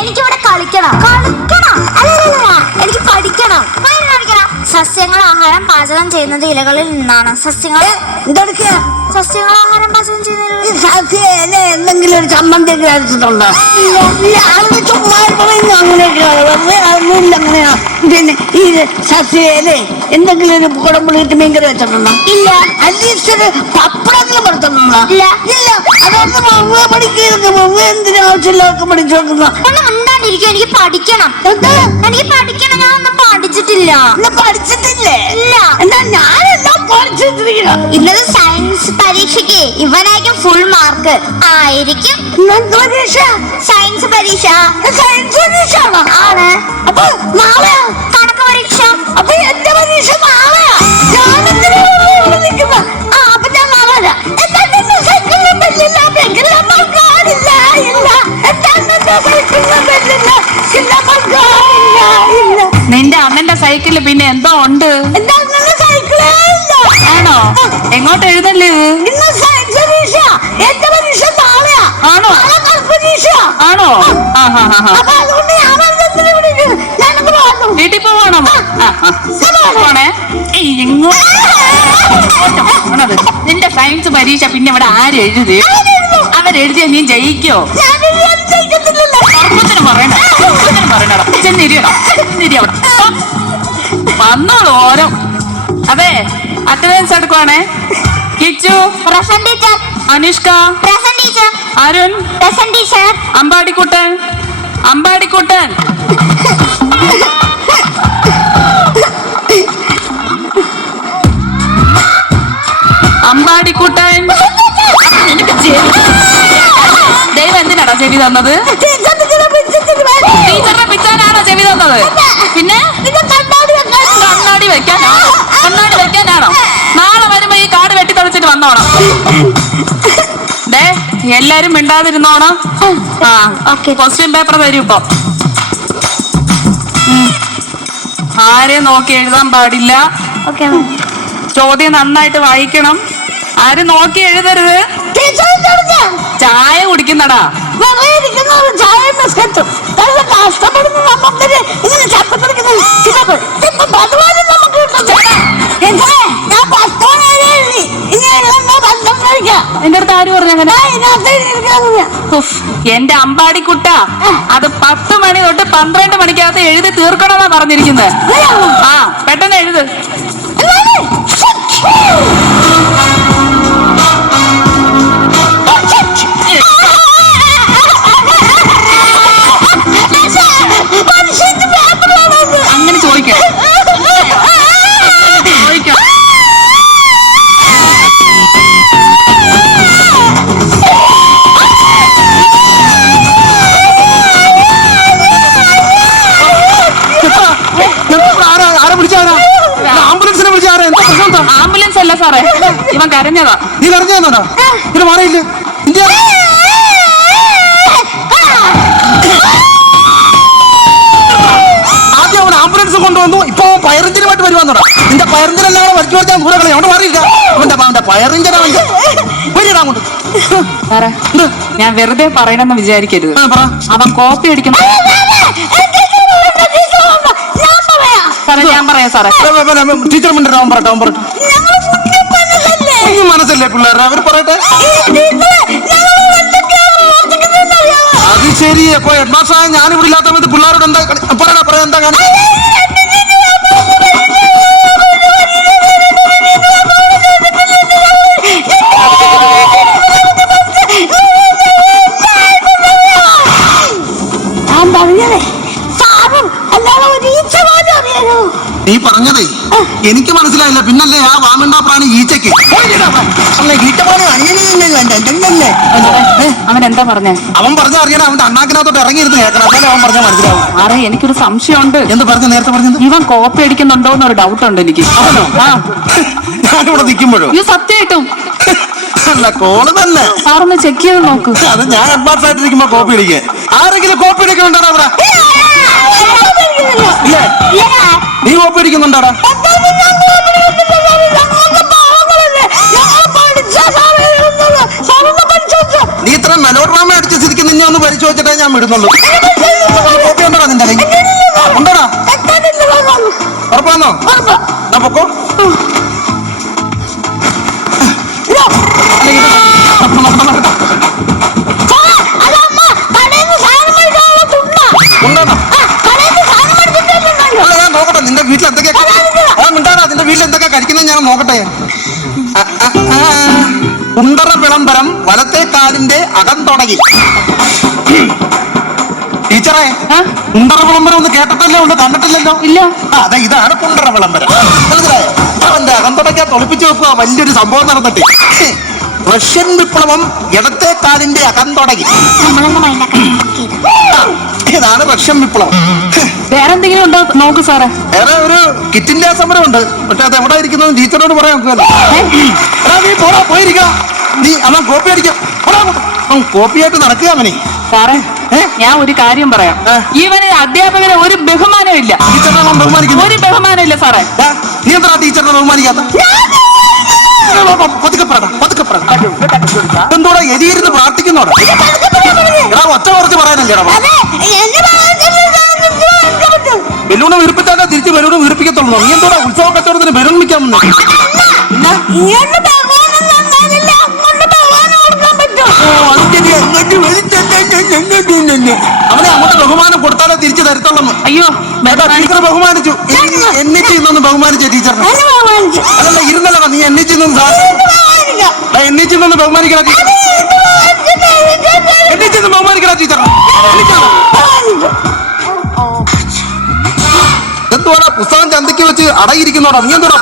എനിക്കിവിടെ കളിക്കണം. എനിക്ക് പഠിക്കണം. സസ്യങ്ങൾ ആഹാരം പാചകം ചെയ്യുന്നത് ഇലകളിൽ നിന്നാണ്. സസ്യങ്ങൾ ആഹാരം പാചകം ചെയ്യുന്നത് എന്തെങ്കിലും ഒരു ചമ്മന്തി കഴിച്ചിട്ടുണ്ടോ? അങ്ങനെയാ. പിന്നെ ഈ സസ്യയിലെ എന്തെങ്കിലും ഒരു കുടമ്പുളിയിട്ട് മീൻകറി വെച്ചിട്ടുണ്ടോ? ഇല്ല. അറ്റ്ലീസ്റ്റ് പപ്പടെങ്കിലും പഠിച്ചിട്ടുണ്ടോ? ഇല്ല. അതൊന്ന് പഠിക്കുക. എന്തിനും ആവശ്യമില്ലൊക്കെ പഠിച്ചു നോക്കുന്ന എനിക്ക് പഠിക്കണം. ഞാൻ ഒന്നും പഠിച്ചിട്ടില്ല. പഠിച്ചിട്ടില്ലേ? ഇല്ല. എന്നാ ഞാനെല്ലാം പഠിച്ചിട്ടിരിക്കണം. ഇന്നത് സയൻസ് പരീക്ഷയ്ക്ക് ഇവനായിരിക്കും ഫുൾ മാർക്ക് ആയിരിക്കും. സയൻസ് പരീക്ഷ ആണ്. അപ്പൊ നാളെ കണക്ക് പരീക്ഷ. അപ്പൊ എന്റെ പരീക്ഷ നാളെയാ. അപ്പൊ ഞാൻ നാളെ നിന്റെ അമ്മന്റെ സൈക്കിളിൽ പിന്നെ എന്തോ ഉണ്ട്. ആണോ? എങ്ങോട്ട് എഴുതല്ലേ? ആണോ? ആണോ? വീട്ടിൽ പോവാണോ? പോണേ. നിന്റെ സയൻസ് പരീക്ഷ പിന്നെ ഇവിടെ ആരെഴുതി? അവരെഴുതിയ നീ ജയിക്കോ? വന്നോളൂ ഓരോ. അതെ, അറ്റൻഡൻസ് എടുക്കുവാണേ. Kichu present teacher. Anushka present teacher. Arun present teacher. Ambadikuttan Ambadikuttan. ദൈവം എന്തിനാണോ ചെവി തന്നത്? ടീച്ചറിനെ പിച്ചാനാണോ ചെവി തന്നത്? പിന്നെ കണ്ണാടി വെക്കാനാണോ? നാളെ വരുമ്പോ ഈ കാട് വെട്ടി തെളിച്ചിട്ട് വന്നോണം. എല്ലാരും മിണ്ടാതിരുന്നോണം. ക്വസ്റ്റ്യൻ പേപ്പർ തരും ഇപ്പൊ. ആരെയും നോക്കി എഴുതാൻ പാടില്ല. ചോദ്യം നന്നായിട്ട് വായിക്കണം. ആരും നോക്കി എഴുതരുത്. ചായ കുടിക്കുന്നടാ. എന്റെ അടുത്ത് ആര് പറഞ്ഞങ്ങനെ? എന്റെ അമ്പാടിക്കുട്ട, അത് 10 മണി തൊട്ട് 12 മണിക്കകത്ത് എഴുതി തീർക്കണമെന്നാ പറഞ്ഞിരിക്കുന്നത്. ആ, പെട്ടെന്ന് എഴുത്. അങ്ങനെ ചോദിക്കാം. ആംബുലൻസ് അല്ല സാറേ, ഇവൻ കരഞ്ഞതാ. നീ കരഞ്ഞാ? ഇത് മാറിയില്ല. ആദ്യം അവൻ ആംബുലൻസ് കൊണ്ടുവന്നു. ഇപ്പൊ പയറിഞ്ചനുമായിട്ട് വരുവാന്നോടാ. നിന്റെ പയറിഞ്ചനെല്ലാം വരച്ചു വരച്ചാൽ ദൂരെ കളയും. അവിടെ മാറിയില്ല. അവന്റെ പയറിഞ്ചൻ അങ്ങോട്ട്. ഞാൻ വെറുതെ പറയണമെന്ന് വിചാരിക്കരുത്. അവൻ കോപ്പി അടിക്കണം. ഞാൻ പറയാം സാറേ. ടീച്ചർ മനസ്സല്ലേ പിള്ളേരെ? അവർ പറയട്ടെ. അത് ശരി. അപ്പൊ ഹെഡ്മാസ്റ്റർ ഞാനിവിടെ ഇല്ലാത്ത സമയത്ത് പിള്ളേരോട് എന്താ പറയാ? എന്താ കാണാൻ? നീ പറഞ്ഞതേ എനിക്ക് മനസ്സിലായില്ല. പിന്നല്ലേ ആ വാമണ്ടാ പ്രാണി ഈച്ചക്ക്. അവൻ എന്താ പറഞ്ഞേ? അവൻ പറഞ്ഞ അറിയണം. അവന്റെ അണ്ണാക്കിനകത്തോട്ട് ഇറങ്ങിയിരുന്ന് കേൾക്കണം. എന്നാലും അവൻ പറഞ്ഞാൽ മനസ്സിലാവും. ആറേ, എനിക്കൊരു സംശയമുണ്ട്. എന്ത് പറഞ്ഞു? നേരത്തെ പറഞ്ഞത് ഇവൻ കോപ്പി അടിക്കുന്നുണ്ടോ എന്നൊരു ഡൗട്ട് ഉണ്ട് എനിക്ക്. ഞാനിവിടെ നിൽക്കുമ്പോഴോ? ഇത് സത്യമായിട്ടും അല്ല, കോള് തന്നെ. സാറൊന്ന് ചെക്ക് ചെയ്ത് നോക്ക്. അത് ഞാൻ അഡ്വാൻസ് ആയിട്ടിരിക്കുമ്പോ കോപ്പി അടിക്കാൻ. ആരെങ്കിലും കോപ്പി അടിക്കുന്നുണ്ടാടാ അവിടെ? നീ കോപ്പി അടിക്കുന്നുണ്ടാടാ? നീ ഇത്ര മെലോഡ്രാമ അടിച്ച സ്ഥിതിക്ക് നിന്നെ ഒന്ന് പരിശോധിച്ചിട്ടേ ഞാൻ വിടുന്നുള്ളൂ. കോപ്പി ഉണ്ടോടാ നിന്റെ കയ്യിൽ? ഉണ്ടോടാ? ഉറപ്പാന്നോ? എന്നാ പൊക്കോ. ഉണ്ടോടാ? അല്ല ഞാൻ നോക്കട്ടെ നിന്റെ വീട്ടിൽ എന്തൊക്കെയാ മിണ്ടാടാ. നിന്റെ വീട്ടിൽ എന്തൊക്കെയാ കഴിക്കുന്നത് ഞാൻ നോക്കട്ടെ. കുണ്ടറ വിളംബരം വലത്തെ കാലിന്റെ അകം തുടങ്ങി. ടീച്ചറെ കുണ്ടറ വിളംബരം ഒന്ന് കേട്ടിട്ടല്ലേ ഒന്ന് കണ്ടിട്ടില്ലല്ലോ? ഇല്ല. അതെ ഇതാണ് കുണ്ടറ വിളംബരം. മനസ്സിലായോ? അവന്റെ അകം തുടങ്ങിയാ തൊളിപ്പിച്ച് വെക്കുക വലിയൊരു സംഭവം നടന്നിട്ട്. റഷ്യൻ വിപ്ലവം ഇടത്തെ കാലിന്റെ അകം തുടങ്ങി. ഇതാണ് റഷ്യൻ വിപ്ലവം. വേറെന്തെങ്കിലും ഉണ്ടോ നോക്ക് സാറേ. വേറെ ഒരു കിറ്റ് ഇന്ത്യ സമരം ഉണ്ട്. പക്ഷെ അത് എവിടെ ഇരിക്കുന്നത് ടീച്ചറോട് പറയാൻ നോക്കുമല്ലോ. നീ പോടാ പോയിരിക്ക. നീ അവൻ കോപ്പി അടിക്കാം. അവൻ കോപ്പിയായിട്ട് നടക്കുക അവനെ. സാറേ ഞാൻ ഒരു കാര്യം പറയാം. ഇവന് അധ്യാപകരെ ഒരു ബഹുമാനം ഇല്ല. ടീച്ചറിനെ അവൻ ബഹുമാനിക്കുന്നു. ഒരു ബഹുമാനം ഇല്ല സാറേ. നീ എന്താ ടീച്ചറിനെ ബഹുമാനിക്കാത്ത? എന്തോടാ എരിയിരുന്ന് പ്രാർത്ഥിക്കുന്നോടാ? എടാ ഒറ്റ കുറച്ച് പറയാനല്ലേടാ. ബലൂണ് വീർപ്പിച്ചാലേ തിരിച്ച് ബലൂണ് വീർപ്പിക്കത്തുള്ളൂ. നീ എന്തോടാ ഉത്സവ കച്ചവടത്തിന് ബലൂൺ വിൽക്കാൻ വന്നു? അവനെ അങ്ങോട്ട് ബഹുമാനം കൊടുത്താലേ തിരിച്ചു തരത്തുള്ളൂ. അയ്യോ ടീച്ചർ ബഹുമാനിച്ചു. എന്നിട്ട് ഇന്നൊന്ന് ബഹുമാനിച്ച ടീച്ചറിനെ. അല്ലല്ല ഇരുന്നല്ലടാ നീ എന്നിച്ചിന്നൊന്ന് എന്നിച്ചിന്നൊന്ന് ബഹുമാനിക്കണ ടീച്ചർ. എന്നിച്ചിന്ന് ബഹുമാനിക്കണ ടീച്ചർ. എന്തുവാടാ പുസ്തകം ചന്തയ്ക്ക് വെച്ച് അടയിരിക്കുന്നോടാ? നീ എന്തോടാ